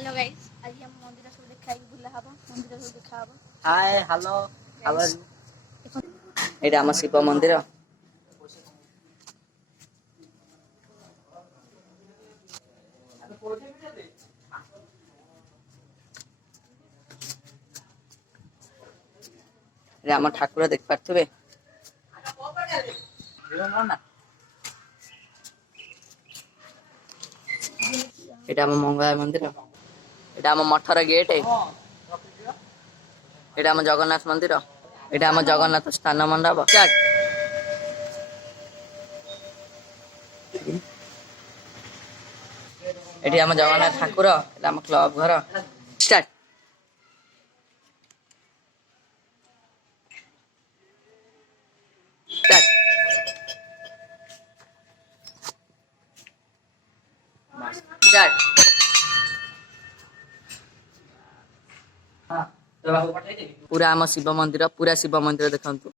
Hello guys आज हम मंदिर सब देखा बुला हबो मंदिर सब देखा हबो hi hello how are you एटा हम शिव मंदिर रे हम ठाकुर देख पारथबे एटा हम मंगला मंदिर एटा हम मठर गेट एटा हम जगन्नाथ मंदिर एटा हम जगन्नाथ स्थान मंडप स्टार्ट एटी हम जगन्नाथ ठाकुर एटा हम क्लब घर स्टार्ट स्टार्ट स्टार्ट पूरा आम शिव मंदिर देखु।